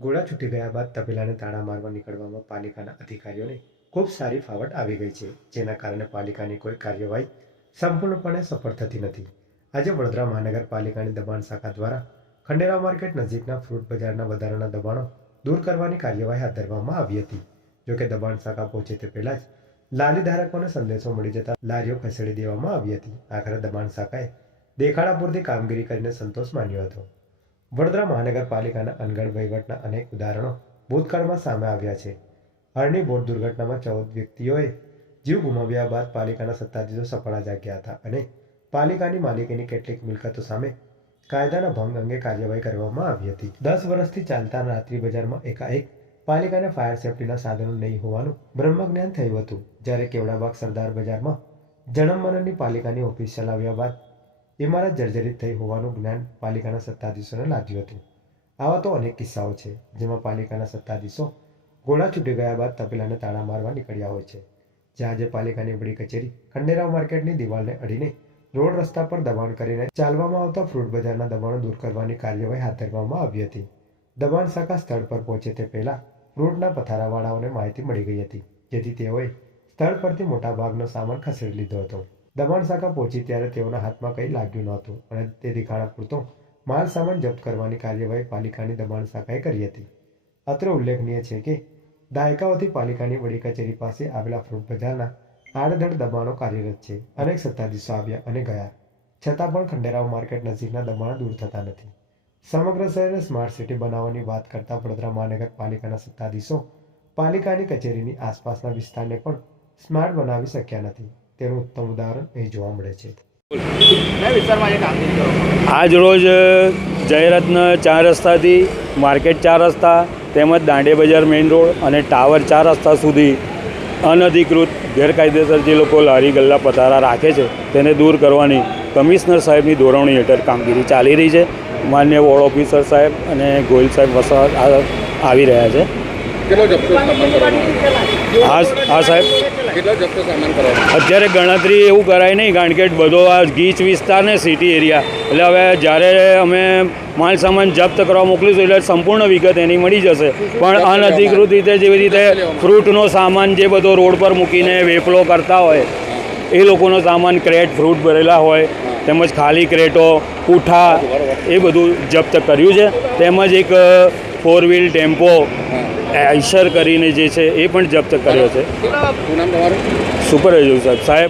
ગોળા છૂટી ગયા બાદ તબેલાને તાળા મારવા નીકળવામાં પાલિકાના અધિકારીઓને ખૂબ સારી ફાવટ આવી ગઈ છે, જેના કારણે પાલિકાની કોઈ કાર્યવાહી સંપૂર્ણપણે સફળ થતી નથી. આજે વડોદરા મહાનગરપાલિકાની દબાણ શાખા દ્વારા ખંડેરાવ માર્કેટ નજીકના ફ્રૂટ બજારના વધારાના દબાણો દૂર કરવાની કાર્યવાહી હાથ ધરવામાં આવી હતી. જોકે દબાણ શાખા પહોંચે તે પહેલા જ લારી ધારકોને સંદેશો મળી જતા લારીઓ ખસેડી દેવામાં આવી હતી. આખરે દબાણ શાખાએ દેખાડા પૂરતી કામગીરી કરીને સંતોષ માન્યો હતો. વડોદરા મહાનગરપાલિકાના અનગઢ વહીવટના અનેક ઉદાહરણો ભૂતકાળમાં સામે આવ્યા છે. અરણી બોટ દુર્ઘટનામાં ચૌદ વ્યક્તિઓએ જીવ ગુમાવ્યા બાદ પાલિકાના સત્તાધીશો સફળા જાગ્યા હતા અને પાલિકાની માલિકીની કેટલીક મિલકતો સામે કાયદાના ભંગ અંગે કાર્યવાહી કરવામાં આવી હતી. દસ વર્ષથી ચાલતા રાત્રિ બજારમાં એકાએક પાલિકાને ફાયર સેફટીના સાધનો નહીં હોવાનું બ્રહ્મજ્ઞાન થયું હતું. જ્યારે કેવડાબાગ સરદાર બજારમાં જનમ મરણની પાલિકાની ઓફિસ ચલાવ્યા બાદ ઇમારત જર્જરિત થઈ હોવાનું જ્ઞાન પાલિકાના સત્તાધીશોને લાગ્યું હતું. આવા તો અનેક કિસ્સાઓ છે, જેમાં પાલિકાના સત્તાધીશો ગોળા છૂટી ગયા બાદ તપેલાને તાળા મારવા નીકળ્યા હોય છે. જ્યાં આજે પાલિકાની વડી કચેરી ખંડેરાવ માર્કેટની દિવાલને અડીને રોડ રસ્તા પર દબાણ કરીને ચાલવામાં આવતા ફ્રૂટ બજારના દબાણો દૂર કરવાની કાર્યવાહી હાથ ધરવામાં આવી હતી. દબાણ શાખા સ્થળ પર પહોંચે તે પહેલા ફ્રૂટના પથારાવાળાઓને માહિતી મળી ગઈ હતી, જેથી તેઓએ સ્થળ પરથી મોટાભાગનો સામાન ખસેડી લીધો હતો. દબાણ શાખા પહોંચી ત્યારે તેઓના હાથમાં કંઈ લાગ્યું નહોતું અને તે ખાણા પૂરતો માલ સામાન જપ્ત કરવાની કાર્યવાહી પાલિકાની દબાણ શાખાએ કરી હતી. અત્રે ઉલ્લેખનીય છે કે, દાયકાઓથી પાલિકાની વડી કચેરી પાસે આવેલા ફ્રૂટ બજારના આડધડ દબાણો કાર્યરત છે. અનેક સત્તાધીશો આવ્યા અને ગયા. છતાં પણ ખંડેરાવ માર્કેટ નજીકના દબાણો દૂર થતા નથી. સમગ્ર શહેરને સ્માર્ટ સિટી બનાવવાની વાત કરતા વડોદરા મહાનગરપાલિકાના સત્તાધીશો પાલિકાની કચેરીની આસપાસના વિસ્તારને પણ સ્માર્ટ બનાવી શક્યા નથી. તેનું ઉત્તમ ઉદાહરણ અહીં જોવા મળે છે. આજે રોજ જયરત્ન ચાર રસ્તાથી માર્કેટ ચાર રસ્તા તેમજ દાંડે બજાર મેઇન રોડ અને ટાવર ચાર રસ્તા સુધી અનધિકૃત ગેરકાયદેસર જે લોકો લારી ગલ્લા પતારા રાખે છે તેને દૂર કરવાની કમિશનર સાહેબની ધોરણી હેઠળ કામગીરી ચાલી રહી છે. માન્ય વોર્ડ ઓફિસર સાહેબ અને ગોયલ સાહેબ વસવા આવી રહ્યા છે. કેટલો જપ્તો સામાન કરવાનો? આ આ સાહેબ. કેટલો જપ્તો સામાન કરવાનો? અત્યારે ગણતરી એવું કરાય નહીં કારણ કે બધો આ ગીચ વિસ્તાર ને સિટી એરિયા એટલે હવે જ્યારે અમે માલ સામાન જપ્ત કરવા મોકલીશું એટલે સંપૂર્ણ વિગત એની મળી જશે. પણ અનધિકૃત રીતે જેવી રીતે ફ્રૂટનો સામાન જે બધો રોડ પર મૂકીને વેપલો કરતા હોય એ લોકોનો સામાન ક્રેટ ફ્રૂટ ભરેલા હોય તેમજ ખાલી ક્રેટો પૂઠા એ બધું જપ્ત કર્યું છે. તેમજ એક ફોર વ્હીલ ટેમ્પો આઈશર કરીને જે છે એ પણ જપ્ત કર્યો છે. સુપરવાઇઝર સાહેબ સાહેબ.